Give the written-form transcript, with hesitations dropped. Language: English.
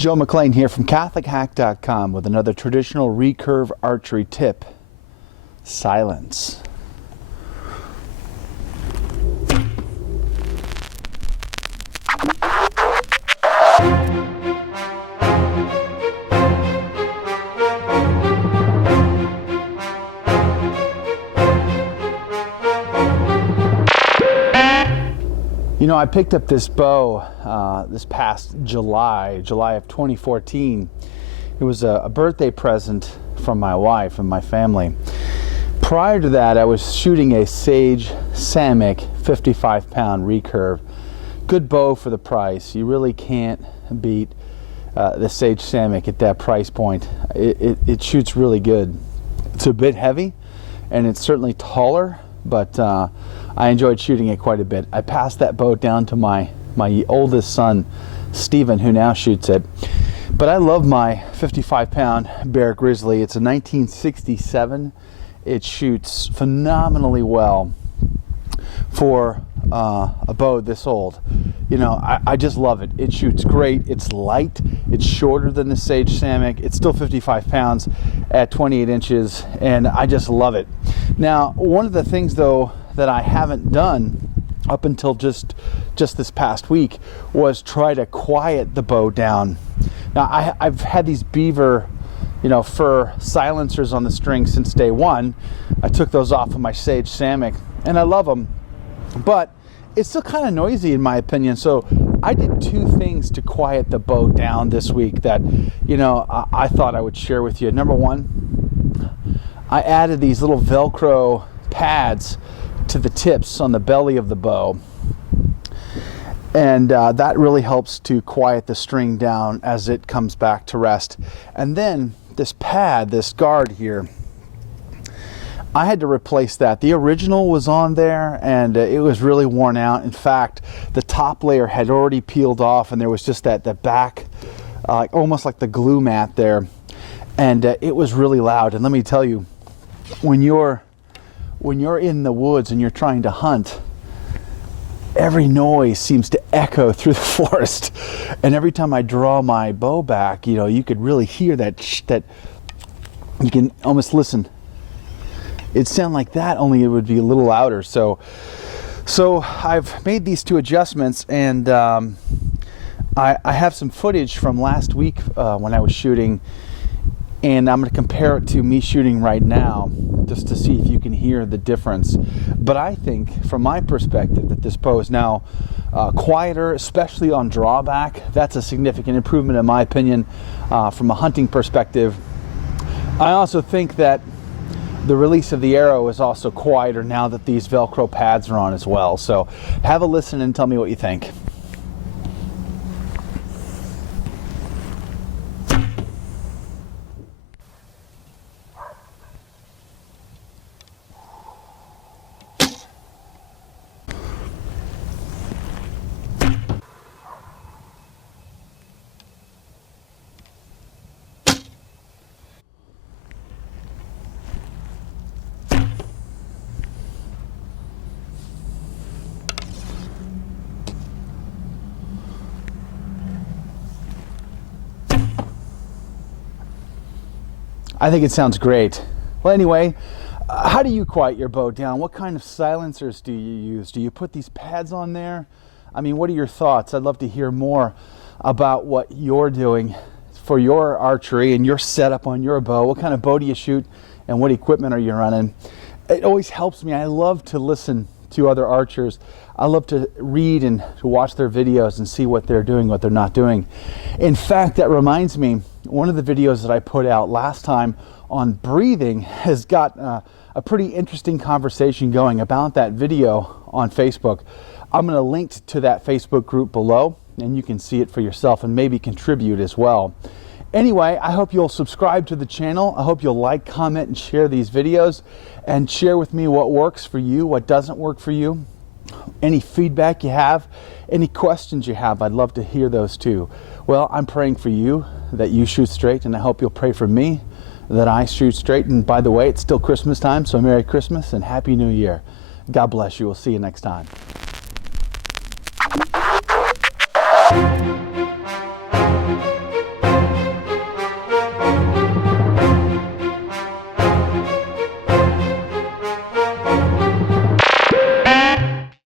Joe McLean here from CatholicHack.com with another traditional recurve archery tip: silence. You know, I picked up this bow this past July of 2014. It was a birthday present from my wife and my family. Prior to that, I was shooting a Sage Samick 55-pound recurve. Good bow for the price. You really can't beat the Sage Samick at that price point. It shoots really good. It's a bit heavy, and it's certainly taller, but I enjoyed shooting it quite a bit. I passed that bow down to my oldest son, Steven, who now shoots it. But I love my 55-pound Bear Grizzly. It's a 1967. It shoots phenomenally well for a bow this old. You know, I just love it. It shoots great. It's light. It's shorter than the Sage Samick. It's still 55 pounds at 28 inches, and I just love it. Now, one of the things, though, that I haven't done up until just this past week was try to quiet the bow down. Now, I've had these beaver, fur silencers on the string since day one. I took those off of my Sage Samick, and I love them, but it's still kind of noisy in my opinion. So I did two things to quiet the bow down this week that, I thought I would share with you. Number one, I added these little Velcro pads to the tips on the belly of the bow, and that really helps to quiet the string down as it comes back to rest. And then this pad, this guard here, I had to replace that. The original was on there, and it was really worn out. In fact, the top layer had already peeled off, and there was just the back, almost like the glue mat there, and it was really loud. And let me tell you, when you're in the woods and you're trying to hunt, every noise seems to echo through the forest. And every time I draw my bow back, you could really hear that you can almost listen. It'd sound like that, only it would be a little louder. So I've made these two adjustments, and I have some footage from last week when I was shooting, and I'm going to compare it to me shooting right now just to see if you can hear the difference. But I think, from my perspective, that this bow is now quieter, especially on drawback. That's a significant improvement in my opinion from a hunting perspective. I also think that the release of the arrow is also quieter now that these Velcro pads are on as well. So have a listen and tell me what you think. I think it sounds great. Well, anyway, how do you quiet your bow down? What kind of silencers do you use? Do you put these pads on there? I mean, what are your thoughts? I'd love to hear more about what you're doing for your archery and your setup on your bow. What kind of bow do you shoot, and what equipment are you running? It always helps me. I love to listen to other archers. I love to read and to watch their videos and see what they're doing, what they're not doing. In fact, that reminds me, one of the videos that I put out last time on breathing has got a pretty interesting conversation going about that video on Facebook. I'm going to link to that Facebook group below, and you can see it for yourself and maybe contribute as well. Anyway, I hope you'll subscribe to the channel. I hope you'll like, comment, and share these videos, and share with me what works for you, what doesn't work for you. Any feedback you have, any questions you have, I'd love to hear those too. Well, I'm praying for you that you shoot straight, and I hope you'll pray for me that I shoot straight. And by the way, it's still Christmas time, so Merry Christmas and Happy New Year. God bless you. We'll see you next time.